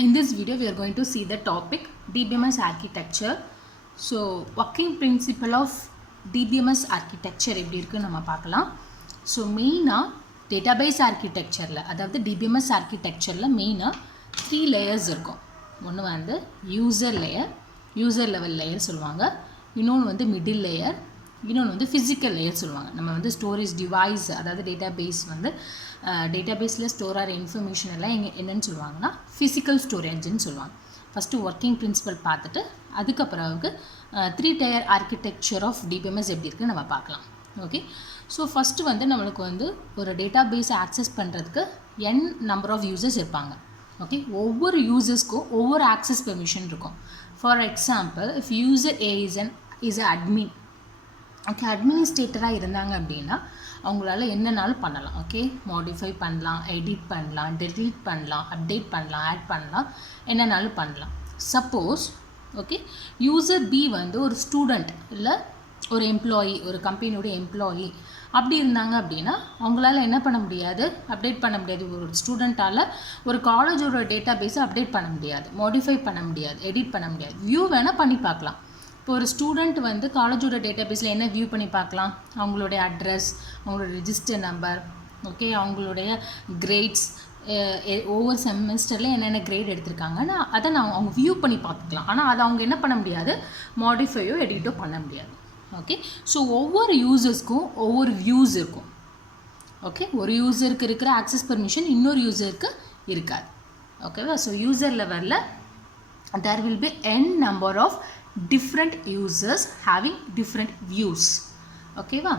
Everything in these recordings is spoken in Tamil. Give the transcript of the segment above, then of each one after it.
In this video, we are going to see the topic DBMS architecture. So, working principle of DBMS architecture எப்படி இருக்குன்னு நம்ம பார்க்கலாம். So, மெயினாக database architectureல அதாவது DBMS architectureல மெயினாக 3 layers இருக்கும். ஒன்று வந்து user layer, user level layer சொல்லுவாங்க. இன்னொன்று வந்து middle layer, இன்னொன்று வந்து physical layer சொல்லுவாங்க. நம்ம வந்து ஸ்டோரேஜ் டிவைஸ் அதாவது டேட்டாபேஸ் வந்து டேட்டாபேஸில் ஸ்டோர் ஆகிற இன்ஃபர்மேஷன் எல்லாம் என்னென்னு சொல்லுவாங்கன்னா ஃபிசிக்கல் ஸ்டோரேஜ்னு சொல்லுவாங்க. ஃபஸ்ட்டு ஒர்க்கிங் பிரின்சிபல் பார்த்துட்டு அதுக்கப்புறம் 3 tier ஆர்கிடெக்சர் ஆஃப் டிபிஎம்எஸ் எப்படி இருக்குன்னு நம்ம பார்க்கலாம். ஓகே, ஸோ ஃபஸ்ட்டு வந்து நம்மளுக்கு வந்து ஒரு டேட்டாபேஸை ஆக்சஸ் பண்ணுறதுக்கு n நம்பர் ஆஃப் யூசர்ஸ் இருப்பாங்க. ஓகே, ஒவ்வொரு யூசர்ஸ்க்கும் ஒவ்வொரு ஆக்சஸ் பெர்மிஷன் இருக்கும். For example, if user A is admin, okay, அட்மினிஸ்ட்ரேட்டராக இருந்தாங்க அப்படின்னா அவங்களால என்னன்னாலும் பண்ணலாம். ஓகே, மாடிஃபை பண்ணலாம், எடிட் பண்ணலாம், டெலீட் பண்ணலாம், அப்டேட் பண்ணலாம், ஆட் பண்ணலாம், என்னன்னாலும் பண்ணலாம். சப்போஸ் ஓகே யூசர் பி வந்து ஒரு ஸ்டூடெண்ட் இல்லை ஒரு எம்ப்ளாயி, ஒரு கம்பெனியோட எம்ப்ளாயி அப்படி இருந்தாங்க அப்படின்னா அவங்களால என்ன பண்ண முடியாது, அப்டேட் பண்ண முடியாது. ஒரு ஸ்டூடெண்ட்டால் ஒரு காலேஜோட டேட்டா பேஸை அப்டேட் பண்ண முடியாது, மாடிஃபை பண்ண முடியாது, எடிட் பண்ண முடியாது. வியூ வேணால் பண்ணி பார்க்கலாம். இப்போ ஒரு ஸ்டூடெண்ட் வந்து காலேஜோட டேட்டாபேஸில் என்ன வியூ பண்ணி பார்க்கலாம், அவங்களுடைய அட்ரஸ், அவங்களோட ரிஜிஸ்டர் நம்பர், ஓகே, அவங்களுடைய கிரேட்ஸ், ஒவ்வொரு செமஸ்டரில் என்னென்ன கிரேட் எடுத்திருக்காங்கன்னா அதை அவங்க வியூ பண்ணி பார்த்துக்கலாம். ஆனால் அதை அவங்க என்ன பண்ண முடியாது, மாடிஃபையோ எடிட்டோ பண்ண முடியாது. ஓகே, ஸோ ஒவ்வொரு யூசர்ஸ்க்கும் ஒவ்வொரு வியூஸ் இருக்கும். ஓகே, ஒரு யூசருக்கு இருக்கிற ஆக்சஸ் பர்மிஷன் இன்னொரு யூசருக்கு இருக்காது. ஓகேவா? ஸோ யூசர் லெவலில் there will be n number of different users having different views. ஓகேவா?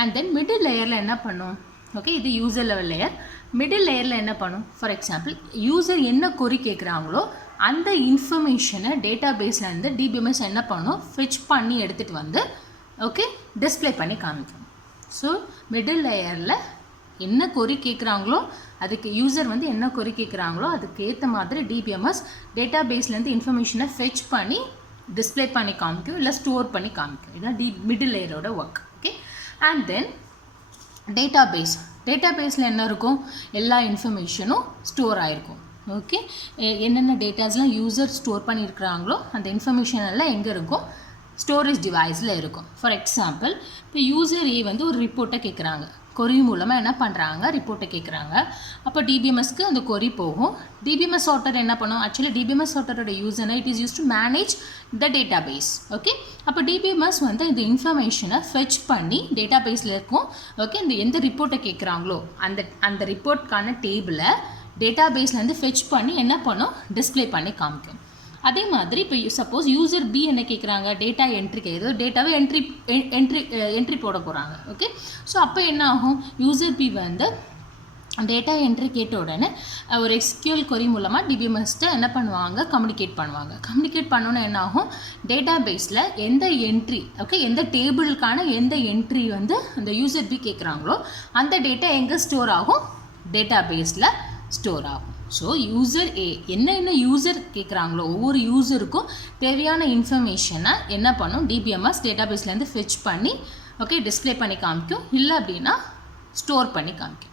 and then middle layerல என்ன பண்ணும், ஓகே, இது யூசர் லெவல் லேயர். மிடில் லேயரில் என்ன பண்ணும், ஃபார் எக்ஸாம்பிள் யூசர் என்ன கொரி கேட்குறாங்களோ அந்த இன்ஃபர்மேஷனை டேட்டா பேஸ்லேருந்து டிபிஎம்எஸ் என்ன பண்ணும், ஃபெச் பண்ணி எடுத்துகிட்டு வந்து ஓகே டிஸ்பிளே பண்ணி காமிக்கும். ஸோ மிடில் லேயரில் என்ன கொரி கேட்குறாங்களோ அதுக்கு யூசர் வந்து என்ன கொரி கேட்குறாங்களோ அதுக்கு ஏற்ற மாதிரி டிபிஎம்எஸ் டேட்டா பேஸ்லேருந்து இன்ஃபர்மேஷனை ஃபெச் பண்ணி டிஸ்பிளே பண்ணி காமிக்கும், இல்லை ஸ்டோர் பண்ணி காமிக்கும். இதுதான் மிடில் லேயரோட ஒர்க். ஓகே, அண்ட் தென் டேட்டாபேஸில் என்ன இருக்கும், எல்லா இன்ஃபர்மேஷனும் ஸ்டோர் ஆகிருக்கும். ஓகே, என்னென்ன டேட்டாஸ்லாம் யூசர் ஸ்டோர் பண்ணியிருக்கிறாங்களோ அந்த இன்ஃபர்மேஷன் எல்லாம் எங்கே இருக்கும், ஸ்டோரேஜ் டிவைஸில் இருக்கும். ஃபார் எக்ஸாம்பிள், இப்போ யூசர் ஏ வந்து ஒரு ரிப்போர்ட்டை கேட்குறாங்க, கொரி மூலமாக என்ன பண்ணுறாங்க, ரிப்போர்ட்டை கேட்குறாங்க. அப்போ டிபிஎம்எஸ்க்கு அந்த கொரி போகும். டிபிஎம்எஸ் சார்ட்டர் என்ன பண்ணும், ஆக்சுவலி டிபிஎம்எஸ் சார்ட்டரோட யூசர்னா it is use to manage the data base. Okay, அப்போ டிபிஎம்எஸ் வந்து இந்த இன்ஃபர்மேஷனை ஃபெச் பண்ணி டேட்டா பேஸில் இருக்கும். ஓகே, இந்த எந்த ரிப்போர்ட்டை கேட்குறாங்களோ அந்த ரிப்போர்ட்கான டேபிளை டேட்டா பேஸ்லேருந்து ஃபெச் பண்ணி என்ன பண்ணும், டிஸ்பிளே பண்ணி காமிக்கும். அதே மாதிரி இப்போ சப்போஸ் யூசர் பி என்ன கேட்குறாங்க, டேட்டா என்ட்ரி கேட்குது, டேட்டாவை என்ட்ரி போட போகிறாங்க. ஓகே, ஸோ அப்போ என்ன ஆகும், யூசர் பி வந்து டேட்டா என்ட்ரி கேட்ட உடனே ஒரு எஸ்கியூஎல் கொரி மூலமாக டிபிஎம்எஸ்ட்டை என்ன பண்ணுவாங்க, கம்யூனிகேட் பண்ணோன்னே என்ன ஆகும், டேட்டா பேஸில் எந்த என்ட்ரி, ஓகே, எந்த டேபிளுக்கான எந்த என்ட்ரி வந்து அந்த யூசர் பி கேட்குறாங்களோ அந்த டேட்டா எங்கே ஸ்டோர் ஆகும், டேட்டா பேஸில் ஸ்டோர் ஆகும். ஸோ யூசர் ஏ என்ன யூசர் கேட்குறாங்களோ ஒவ்வொரு யூசருக்கும் தேவையான இன்ஃபர்மேஷனை என்ன பண்ணும், டிபிஎம்எஸ் டேட்டாபேஸ்லேருந்து ஃபெச் பண்ணி ஓகே டிஸ்பிளே பண்ணி காமிக்கும், இல்லை அப்படின்னா ஸ்டோர் பண்ணி காமிக்கும்.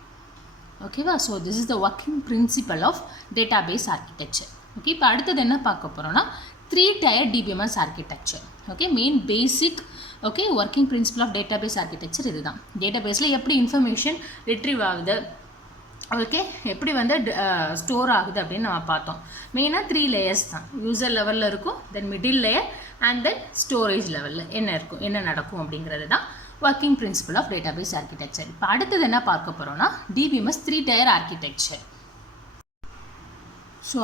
ஓகேவா? So this is the working principle of database architecture. Okay, இப்போ அடுத்தது என்ன பார்க்க போகிறோன்னா 3 tier DBMS architecture. Okay, main basic okay working principle of database architecture இதுதான். டேட்டாபேஸில் எப்படி இன்ஃபர்மேஷன் ரிட்ரீவ் ஆகுது, ஓகே, எப்படி வந்து ஸ்டோர் ஆகுது அப்படின்னு நம்ம பார்த்தோம். மெயினாக 3 லேயர்ஸ் தான். யூசர் லெவலில் இருக்கும், then middle layer, and then storage லெவலில் என்ன நடக்கும் அப்படிங்கிறது தான் working principle of database architecture. இப்போ அடுத்தது என்ன பார்க்க போகிறோம்னா டிபிஎம்எஸ் 3 tier ஆர்கிடெக்சர். ஸோ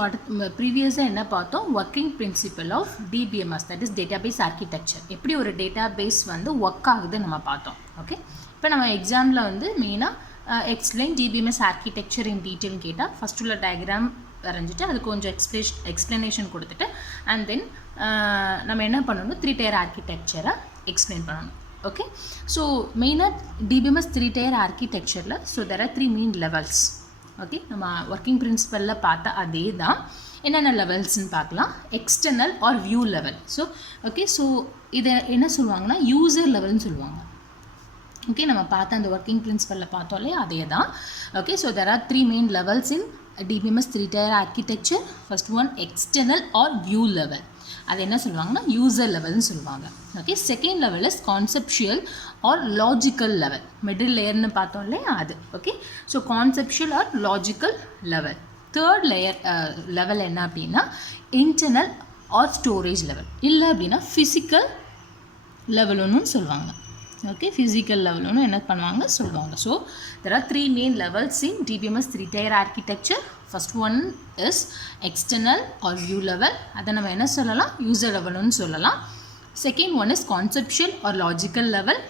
ப்ரீவியஸாக என்ன பார்த்தோம், working principle of DBMS, that is database architecture, எப்படி ஒரு டேட்டாபேஸ் வந்து ஒர்க் ஆகுதுன்னு நம்ம பார்த்தோம். ஓகே, இப்போ நம்ம எக்ஸாமில் வந்து மெயினாக எக்ஸ்பிளைன் டிபிஎம்எஸ் ஆர்கிடெக்சர் இன் டீட்டெயில்னு கேட்டால் ஃபஸ்ட் உள்ள டயக்ராம் வரைஞ்சிட்டு அது கொஞ்சம் எக்ஸ்ப்ளனேஷன் கொடுத்துட்டு அண்ட் தென் நம்ம என்ன பண்ணணும், 3 tier ஆர்கிடெக்சரை எக்ஸ்பிளைன் பண்ணணும். ஓகே, ஸோ மெயினாக டிபிஎம்எஸ் 3 tier ஆர்கிடெக்சரில் so there are 3 main levels. Okay, நம்ம ஒர்க்கிங் பிரின்சிபலில் பார்த்தா அதே தான். என்னென்ன லெவல்ஸ்ன்னு பார்க்கலாம். External or view level. So okay, so இதை என்ன சொல்லுவாங்கன்னா யூசர் லெவல்னு சொல்லுவாங்க. ஓகே, நம்ம பார்த்த அந்த ஒர்க்கிங் பிரின்சிபலில் பார்த்தோம் இல்லையா, அதே தான். Okay, so there are 3 main levels in DBMS 3-tier architecture. First one external or view level. அது என்ன சொல்லுவாங்கன்னா யூசர் லெவல்னு சொல்லுவாங்க. Okay, second level is conceptual or logical level. Middle லேயர்னு பார்த்தோம் இல்லையா அது. Okay, so conceptual or logical level. Third layer level என்ன அப்படின்னா இன்டர்னல் ஆர் ஸ்டோரேஜ் லெவல், இல்லை அப்படின்னா ஃபிசிக்கல் லெவலுன்னு சொல்லுவாங்க. ஓகே, ஃபிசிக்கல் லெவலுன்னு என்ன பண்ணுவாங்க சொல்லுவாங்க. So there are 3 main levels in DBMS 3-tier architecture. First one is external or view level. அதை நம்ம என்ன சொல்லலாம், யூசர் லெவல்னு சொல்லலாம். Second one is conceptual or logical level.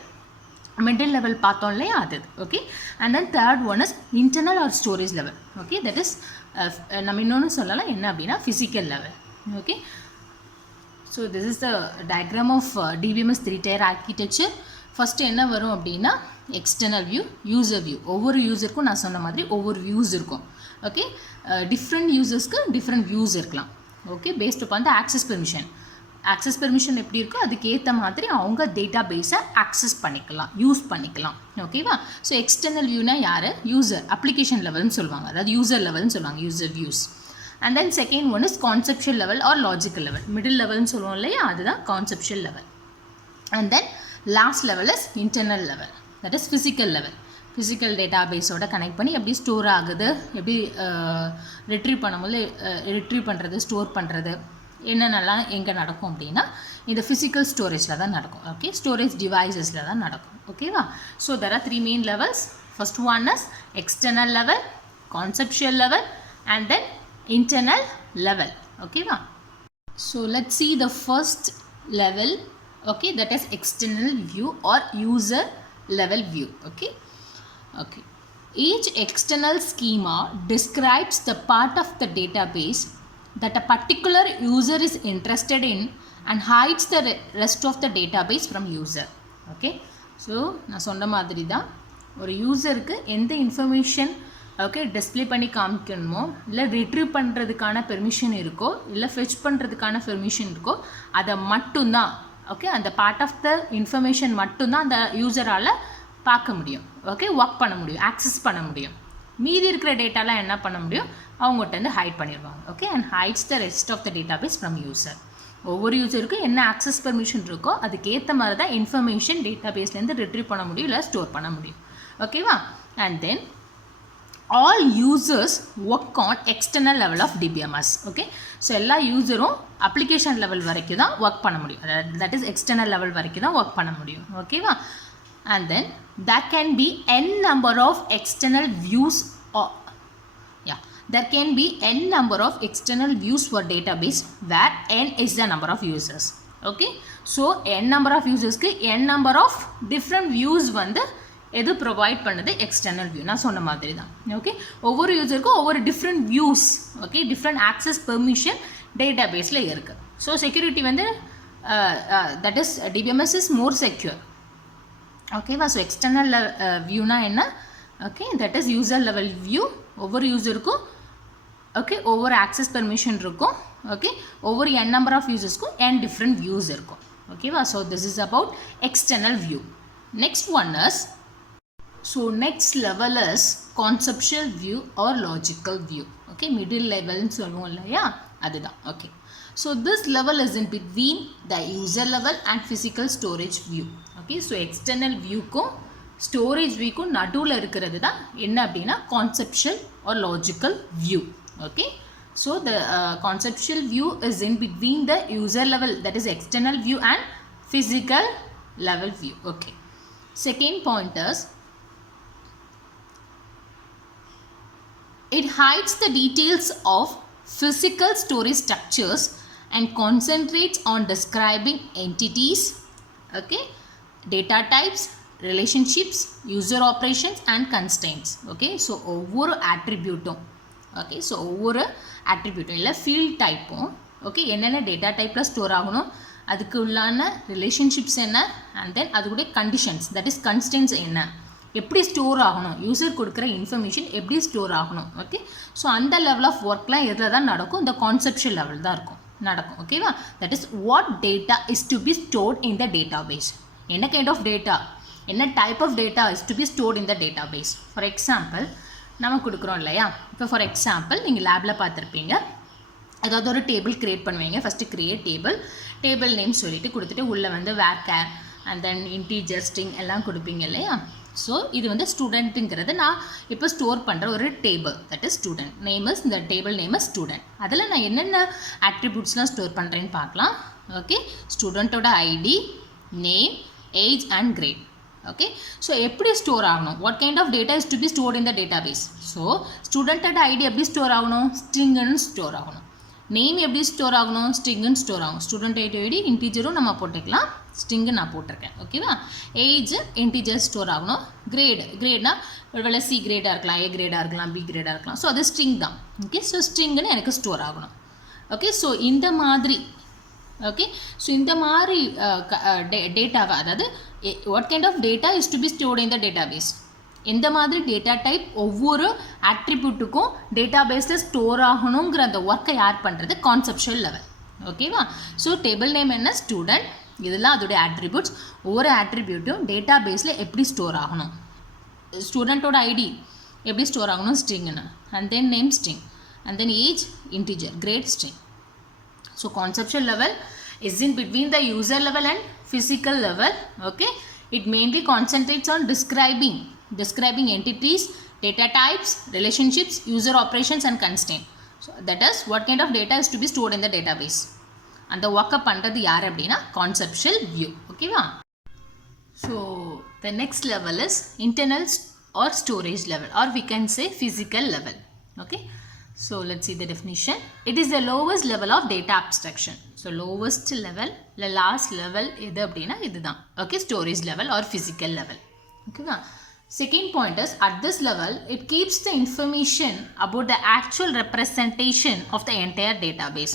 Middle level பார்த்தோம் இல்லையா அது. Okay, and then third one is internal or storage level. Okay, that is நம்ம இன்னொன்று சொல்லலாம் என்ன அப்படின்னா physical level. Okay, so this is the diagram of DBMS 3-tier architecture. First என்ன வரும் அப்படின்னா எக்ஸ்டர்னல் வியூ, யூசர் வியூ. ஒவ்வொரு யூசருக்கும் நான் சொன்ன மாதிரி ஒவ்வொரு வியூஸ் இருக்கும். ஓகே, டிஃப்ரெண்ட் யூசர்ஸ்க்கு டிஃப்ரெண்ட் வியூஸ் இருக்கலாம். Okay, based upon the access permission. Access permission எப்படி இருக்கோ அதுக்கேற்ற மாதிரி அவங்க டேட்டா பேஸை ஆக்சஸ் பண்ணிக்கலாம், யூஸ் பண்ணிக்கலாம். ஓகேவா? ஸோ எக்ஸ்டர்னல் வியூனா யார், யூசர் அப்ளிகேஷன் லெவல்னு சொல்லுவாங்க, அதாவது யூசர் லெவல்னு சொல்லுவாங்க, user views. And then second one is conceptual level or logical level. Middle லெவல்னு சொல்லுவோம் இல்லையா, அதுதான் conceptual level. And then last level is internal level, that is physical level. Physical data பேஸோட கனெக்ட் பண்ணி எப்படி ஸ்டோர் ஆகுது, எப்படி ரிட்ரீவ் பண்ணும்போது ரிட்ரீவ் பண்ணுறது, ஸ்டோர் பண்ணுறது என்னென்னலாம் எங்கே நடக்கும் அப்படின்னா இந்த ஃபிசிக்கல் ஸ்டோரேஜில் தான் நடக்கும். ஓகே, ஸ்டோரேஜ் டிவைசஸில் தான் நடக்கும். ஓகேவா? So there are 3 main levels. First one is external level, conceptual level, and then internal level. Okay va? So let's see the first level. Okay, that is external view or user level view. Okay, okay, each external schema describes the part of the database that a particular user is interested in and hides the rest of the database from user. Okay, so நான் சொன்ன மாதிரி தான் ஒரு யூசருக்கு எந்த இன்ஃபர்மேஷன் ஓகே டிஸ்பிளே பண்ணி காமிக்கணுமோ, இல்லை ரிட்ரீவ் பண்ணுறதுக்கான பெர்மிஷன் இருக்கோ, இல்லை ஃபெச் பண்ணுறதுக்கான பெர்மிஷன் இருக்கோ, அதை மட்டும்தான் ஓகே அந்த பார்ட் ஆஃப் த இன்ஃபர்மேஷன் மட்டும்தான் அந்த யூசரால் பார்க்க முடியும். ஓகே, ஒர்க் பண்ண முடியும், ஆக்சஸ் பண்ண முடியும். மீதி இருக்கிற டேட்டாலாம் என்ன பண்ண முடியும், அவங்ககிட்ட வந்து ஹைட் பண்ணிடுவாங்க. Okay, and hides the rest of the database from user. ஒவ்வொரு யூசருக்கும் என்ன ஆக்சஸ் பெர்மிஷன் இருக்கோ அதுக்கேற்ற மாதிரி தான் இன்ஃபர்மேஷன் டேட்டாபேஸ்லேருந்து ரிட்ரீவ் பண்ண முடியும், இல்லை ஸ்டோர் பண்ண முடியும். ஓகேவா? And then all users work on external level of DBMS. Okay, so எல்லா யூசரும் அப்ளிகேஷன் லெவல் வரைக்கும் தான் ஒர்க் பண்ண முடியும், தட் இஸ் எக்ஸ்டர்னல் லெவல் வரைக்கும் தான் ஒர்க் பண்ண முடியும். ஓகேவா? And then there can be n number of external views or there can be n number of external views for database where n is the number of users. Okay, so n number of users க்கு n number of different views வந்து எது ப்ரொவைட் பண்ணுது, எக்ஸ்டர்னல் வியூ. நான் சொன்ன மாதிரி தான். ஓகே, ஒவ்வொரு யூசருக்கும் ஒவ்வொரு different views, okay, different access permission data பேஸில் இருக்குது. ஸோ செக்யூரிட்டி வந்து that is DBMS is more secure. ஓகேவா? ஸோ எக்ஸ்டர்னல் வியூனா என்ன, okay, that is user level view. ஒவ்வொரு யூசருக்கும் ஓகே ஒவ்வொரு ஆக்சஸ் பெர்மிஷன் இருக்கும். ஓகே, ஒவ்வொரு n நம்பர் ஆஃப் யூசர்ஸ்க்கும் n டிஃப்ரெண்ட் வியூஸ் இருக்கும். ஓகேவா? So this is about external view. Next one is so next level is conceptual view or logical view. Okay, middle level னு சொல்லுவோம் இல்லையா, அதுதான். Okay, so this level is in between the user level and physical storage view. Okay, so external viewக்கும் storage viewக்கும் நடுவில் இருக்கிறது தான் என்ன அப்படின்னா conceptual or logical view. Okay, so the conceptual view is in between the user level, that is external view, and physical level view. Okay, second point is it hides the details of physical storage structures and concentrates on describing entities, okay, data types, relationships, user operations and constraints. Okay, so ஒவ்வொரு attribute-ம் okay, so ஒவ்வொரு attribute-ம் இல்லை field type-ம் okay என்னென்ன data type-ல ஸ்டோர் ஆகணும், அதுக்கு உள்ளான ரிலேஷன்ஷிப்ஸ் என்ன, அண்ட் தென் அதுக்குடைய கண்டிஷன்ஸ், தட் இஸ் கன்ஸ்டன்ஸ் என்ன, எப்படி ஸ்டோர் ஆகணும், யூசர் கொடுக்குற இன்ஃபர்மேஷன் எப்படி ஸ்டோர் ஆகணும். ஓகே, ஸோ அந்த லெவல் ஆஃப் ஒர்க்லாம் எதில் தான் நடக்கும், இந்த கான்செப்ஷுவல் லெவல் தான் நடக்கும். ஓகேவா? That is what data is to be stored in the data base. என்ன கைண்ட் ஆஃப் டேட்டா, என்ன type of data is to be stored in the data base. For example நம்ம கொடுக்குறோம் இல்லையா. இப்போ ஃபார் எக்ஸாம்பிள் நீங்கள் லேபில் பார்த்துருப்பீங்க, ஏதாவது ஒரு டேபிள் க்ரியேட் பண்ணுவீங்க. ஃபஸ்ட்டு க்ரியேட் டேபிள் நேம் சொல்லிவிட்டு கொடுத்துட்டு உள்ளே வந்து வேர்கேர் அண்ட் தென் இன்டீஜர் ஸ்ட்ரிங் எல்லாம் கொடுப்பீங்க இல்லையா. ஸோ இது வந்து ஸ்டூடெண்ட்டுங்கிறது நான் இப்போ ஸ்டோர் பண்ணுற ஒரு table, that is student name is, இந்த டேபிள் நேம் இஸ் ஸ்டூடெண்ட். அதில் நான் என்னென்ன ஆட்ரிபியூட்ஸ்லாம் ஸ்டோர் பண்ணுறேன்னு பார்க்கலாம். ஓகே, ஸ்டூடெண்ட்டோட ID, name, age and grade. Okay, so எப்படி ஸ்டோர் ஆகணும், what kind of data is to be stored in the data base. So ஸ்டூடெண்ட்டோட ஐடி எப்படி ஸ்டோர் ஆகணும், ஸ்ட்ரிங்குன்னு ஸ்டோர் ஆகணும். நேம் எப்படி ஸ்டோர் ஆகணும், ஸ்ட்ரிங்குன்னு ஸ்டோர் ஆகும். ஸ்டூடெண்ட் ஐடி இன்டீஜரும் நம்ம போட்டுக்கலாம், ஸ்ட்ரிங்கு நான் போட்டிருக்கேன். ஓகேவா. ஏஜ் இன்டீஜர் ஸ்டோர் ஆகணும். கிரேட்னா ஒருவேளை சி கிரேடாக இருக்கலாம், ஏ கிரேடாக இருக்கலாம், பி கிரேடாக இருக்கலாம். ஸோ அது ஸ்ட்ரிங் தான். ஓகே, ஸோ ஸ்ட்ரிங்குன்னு எனக்கு ஸ்டோர் ஆகணும். ஓகே, ஸோ இந்த மாதிரி ஓகே, ஸோ இந்த மாதிரி டேட்டாவை, அதாவது what kind of data is to be stored in the data base, எந்த மாதிரி டேட்டா டைப் ஒவ்வொரு ஆட்ரிபியூட்டுக்கும் டேட்டா பேஸில் ஸ்டோர் ஆகணுங்கிற அந்த ஒர்க்கை யார் பண்ணுறது, கான்செப்ஷுவல் லெவல். ஓகேவா. ஸோ டேபிள் நேம் என்ன, ஸ்டூடெண்ட், இதெல்லாம் அதோடைய ஆட்ரிபியூட்ஸ். ஒவ்வொரு ஆட்ரிபியூட்டும் டேட்டா பேஸில் எப்படி ஸ்டோர் ஆகணும், ஸ்டூடெண்ட்டோட ஐடி எப்படி ஸ்டோர் ஆகணும், ஸ்ட்ரிங்குன்னு, and then name string, and then age integer, grade string. So conceptual level is in between the user level and physical level. Okay, it mainly concentrates on describing entities, data types, relationships, user operations and constraint. So that is what kind of data is to be stored in the database. And the work up under the yaar appadina conceptual view. Okay va. So the next level is internal or storage level, or we can say physical level. Okay, so let's see the definition. It is the lowest level of data abstraction. So lowest level, the last level இது அப்படினா இதுதான். Okay, storage level or physical level. Okay va. Second point is, at this level it keeps the information about the actual representation of the entire database.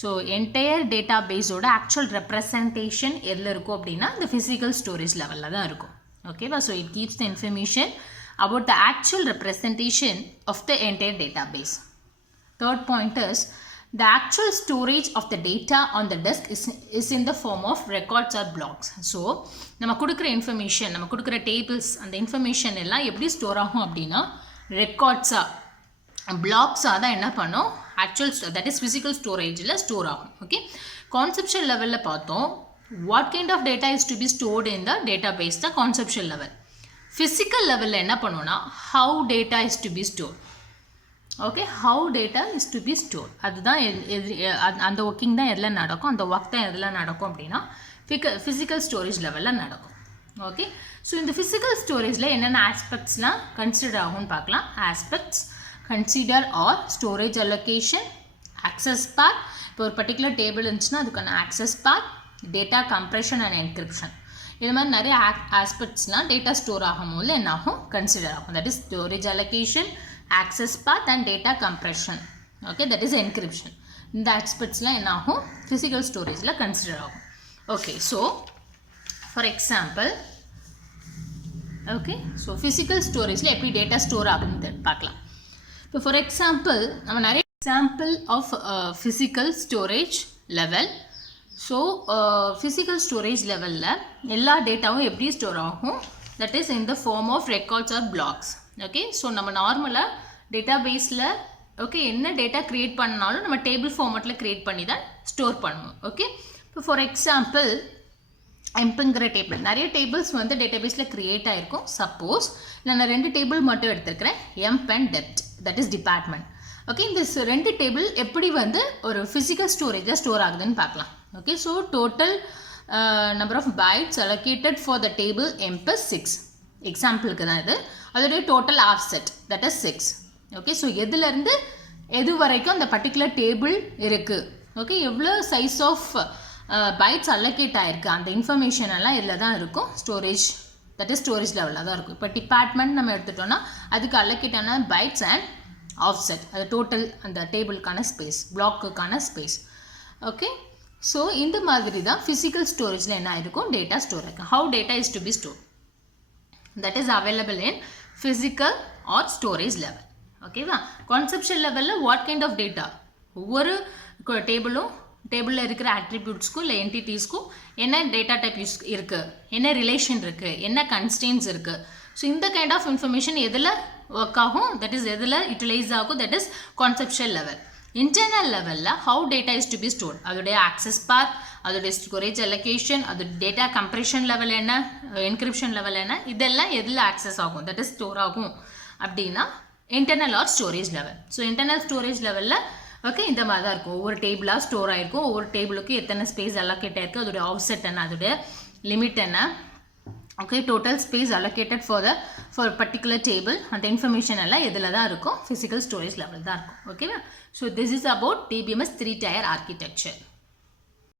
So entire database ஓட actual representation எதுல இருக்கும் அப்படினா the physical storage level ல தான் இருக்கும். Okay va. So it keeps the information about the actual representation of the entire database. Third point is, the actual storage of the data on the disk is in the form of records or blocks. So நம்ம கொடுக்குற இன்ஃபர்மேஷன், நம்ம கொடுக்குற டேபிள்ஸ், அந்த இன்ஃபர்மேஷன் எல்லாம் எப்படி ஸ்டோர் ஆகும் அப்படின்னா ரெக்கார்ட்ஸாக, பிளாக்ஸாக தான் என்ன பண்ணோம், ஆக்சுவல் தட் இஸ் ஃபிசிக்கல் ஸ்டோரேஜில் ஸ்டோர் ஆகும். ஓகே, கான்செப்ஷுவல் லெவலில் பார்த்தோம் what kind of data is to be stored in the data base தான் கான்செப்ஷுவல் லெவல். ஃபிசிக்கல் லெவலில் என்ன பண்ணுவோன்னா how data is to be store. Okay, how data is to be store, அதுதான் அந்த ஒர்க்கிங் தான் எதில் நடக்கும், அந்த ஒர்க் தான் எதில் நடக்கும் அப்படின்னா ஃபிசிக்கல் ஸ்டோரேஜ் லெவலில் நடக்கும். ஓகே, ஸோ இந்த ஃபிசிக்கல் ஸ்டோரேஜில் என்னென்ன ஆஸ்பெக்ட்ஸ்லாம் கன்சிடர் ஆகும்னு பார்க்கலாம். Aspects consider are storage allocation, access path, இப்போ ஒரு பர்டிகுலர் டேபிள் இருந்துச்சுன்னா அதுக்கான access path, data compression and encryption, இது மாதிரி நிறைய ஆஸ்பெக்ட்ஸ்லாம் டேட்டா ஸ்டோர் ஆகும்போது என்ன ஆகும், கன்சிடர் ஆகும். That is storage allocation, access path and data compression. Okay, that is encryption. இந்த aspectsலாம் என்ன ஆகும், physical storageல consider ஆகும். Okay, so for example, okay, so physical storageல எப்படி data store ஆகுதுன்னு பார்க்கலாம். இப்போ for example நம்ம நிறைய example of physical storage level. So physical storage levelல எல்லா டேட்டாவும் எப்படி ஸ்டோர் ஆகும், that is in the form of records or blocks. Okay, so நம்ம நார்மலாக டேட்டா பேஸில் ஓகே என்ன டேட்டா க்ரியேட் பண்ணாலும் நம்ம டேபிள் ஃபார்மேட்டில் க்ரியேட் பண்ணி தான் ஸ்டோர் பண்ணுவோம். ஓகே, இப்போ ஃபார் எக்ஸாம்பிள் எம்புங்கிற டேபிள், நிறைய டேபிள்ஸ் வந்து டேட்டா பேஸில் க்ரியேட் ஆகிருக்கும். சப்போஸ் நான் 2 டேபிள் மட்டும் எடுத்துருக்கிறேன், emp and dept, that is department. Okay, இந்த 2 டேபிள் எப்படி வந்து ஒரு ஃபிசிக்கல் ஸ்டோரேஜில் ஸ்டோர் ஆகுதுன்னு பார்க்கலாம். Okay, so total number of bytes allocated for the table emp is 6. எக்ஸாம்பிளுக்கு தான் இது. அதோடைய total offset that is 6. Okay, so எதுலேருந்து எது வரைக்கும் அந்த பர்டிகுலர் டேபிள் இருக்குது, ஓகே எவ்வளோ சைஸ் ஆஃப் பைட்ஸ் அலோகேட் ஆகிருக்கு, அந்த இன்ஃபர்மேஷன் எல்லாம் இதில் தான் இருக்கும். ஸ்டோரேஜ் தட் இஸ் ஸ்டோரேஜ் லெவலில் தான் இருக்கும். இப்போ டிபார்ட்மெண்ட் நம்ம எடுத்துட்டோம்னா அதுக்கு அலோகேட்டான பைட்ஸ் அண்ட் ஆஃப்செட், அது டோட்டல் அந்த டேபிளுக்கான ஸ்பேஸ், பிளாக்குக்கான ஸ்பேஸ். ஓகே, ஸோ இந்த மாதிரி தான் ஃபிசிக்கல் ஸ்டோரேஜில் என்ன ஆயிருக்கும், டேட்டா ஸ்டோர் ஆகிருக்கும். How data is to be store, that is available in physical or storage level. Okay va. Conceptual level la what kind of data, ஒவ்வொரு டேபிளும் டேபிளில் இருக்கிற அட்ரிபியூட்ஸ்க்கும் இல்லை என்டிட்டிஸ்க்கும் என்ன டேட்டா டைப் இருக்குது, என்ன ரிலேஷன் இருக்குது, என்ன கன்ஸ்டன்ஸ் இருக்குது. ஸோ இந்த கைண்ட் ஆஃப் இன்ஃபர்மேஷன் எதில் ஒர்க் ஆகும், தட் இஸ் எதில் யூட்டிலைஸ் ஆகும், that is conceptual level. Internal லெவலில் how data is to be stored, அதோடைய ஆக்சஸ் பாத், அதோடைய ஸ்டோரேஜ் அலோகேஷன், அதோட டேட்டா கம்ப்ரெஷன் லெவல் என்ன, என்கிரிப்ஷன் லெவல் என்ன, இதெல்லாம் எதில் ஆக்சஸ் ஆகும், தட் இஸ் ஸ்டோர் ஆகும் அப்படின்னா internal or storage level. So internal storage லெவலில் ஓகே இந்த மாதிரி தான் இருக்கும். ஒவ்வொரு டேபிளாக ஸ்டோர் ஆகிருக்கும், ஒவ்வொரு டேபிளுக்கு எத்தனை ஸ்பேஸ் அலோகேட் ஆகிருக்கு, அதோடைய ஆஃப்செட் என்ன, அதோடைய லிமிட் என்ன, okay total space allocated for particular table, அந்த இன்ஃபர்மேஷன் எல்லாம் எதில் தான் இருக்கும், ஃபிசிக்கல் ஸ்டோரேஜ் லெவல் தான் இருக்கும். ஓகேவா? So this is about DBMS 3 tier architecture.